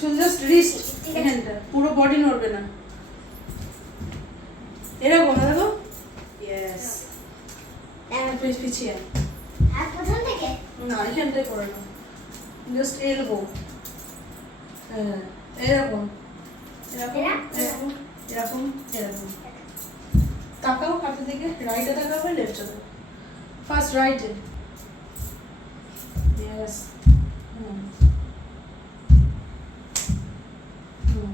শুধু just wrist এখানটা। পুরো বডি নড়বে না। এরকম দেখো? ইয়েস তারপর পিছ পিছিয়ে। আর প্রথম থেকে? না এখানটাই করে না। জাস্ট হ্যাঁ এরকম। এরকম এরকম এরকম এরকম। তাকাও হাতের দিকে রাইটে তাকাবে লেফটে ফার্স্ট রাইটে ইয়েস হুম হুম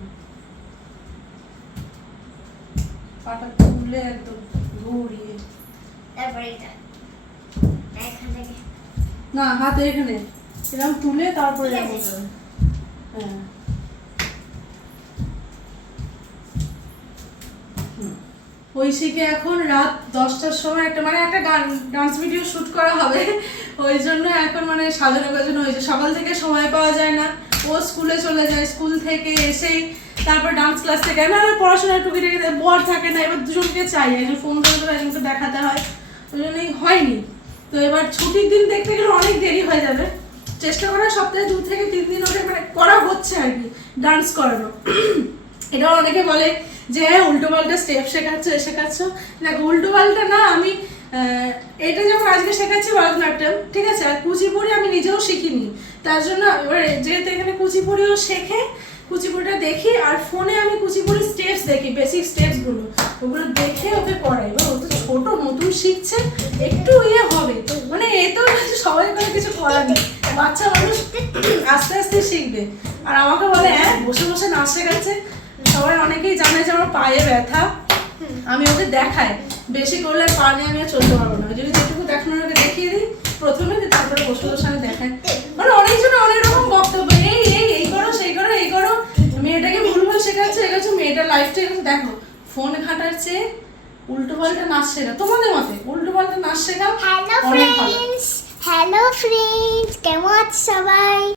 পাটা তুলে একদম ঘুরিয়ে তারপর এটা। এখান থেকে। না হাত এখানে। এরকম তুলে তারপরে। হ্যাঁ। ঐশীকে এখন রাত দশটার সময় একটা মানে একটা গান ডান্স ভিডিও শুট করা হবে। ওই জন্য এখন মানে সাজানো গোছানো হয়েছে সকাল থেকে সময় পাওয়া যায় না। ও স্কুলে চলে যায় স্কুল থেকে এসেই তারপর ডান্স ক্লাস থেকে না পড়াশোনার টুকিটাকি বর থাকে না, এবার দুজনকে চাই একজন ফোন করে করে একজনকে দেখাতে হয়, ওই জন্যই হয়নি। তো এবার ছুটির দিন দেখতে গেলে অনেক দেরি হয়ে যাবে। চেষ্টা করা সপ্তাহে দু থেকে তিন দিন ওকে মানে করা হচ্ছে আর কি ডান্স করানো। এটাও অনেকে বলে যে হ্যাঁ উল্টো পাল্টা স্টেপ শেখাচ্ছ, এ শেখাচ্ছ। দেখো, উল্টো পাল্টা না, আমি এটা যখন আজকে শেখাচ্ছি ভরতনাট্যম ঠিক আছে? আর কুচিপুড়ি আমি নিজেও শিখিনি। তার জন্য এবার যেহেতু এখানে কুচিপুড়িও শেখে কুচিপুড়িটা দেখি, আর ফোনে আমি কুচিপুড়ি স্টেপস দেখি বেসিক স্টেপসগুলো ওগুলো দেখে ওকে করাই এবার ও তো ছোট, নতুন শিখছে, একটু ইয়ে হবে। তো মানে এ তো সবাই করে কিছু করার নেই। বাচ্চা মানুষ আস্তে আস্তে শিখবে। আর আমাকে বলে হ্যাঁ বসে বসে নাচ শেখাচ্ছে। সবাই অনেকেই জানে যে আমার পায়ে ব্যথা। আমি ওকে দেখাই। বেশি করলে পা নিয়ে আমি আর চলতে পারব না। যদি যেটুকু দেখানোর ওকে দেখিয়ে দিই। প্রথমে, তারপরে বসে বসে আমি দেখাই। লাইফটা এগোচ্ছে দেখো ফোন ঘাটার চেয়ে উল্টো পাল্টা নাচ শেখা তোমাদের মতে? উল্টো পাল্টা নাচ শেখা হ্যালো ফ্রেন্ডস হ্যালো ফ্রেন্ডস কেমন আছো সবাই?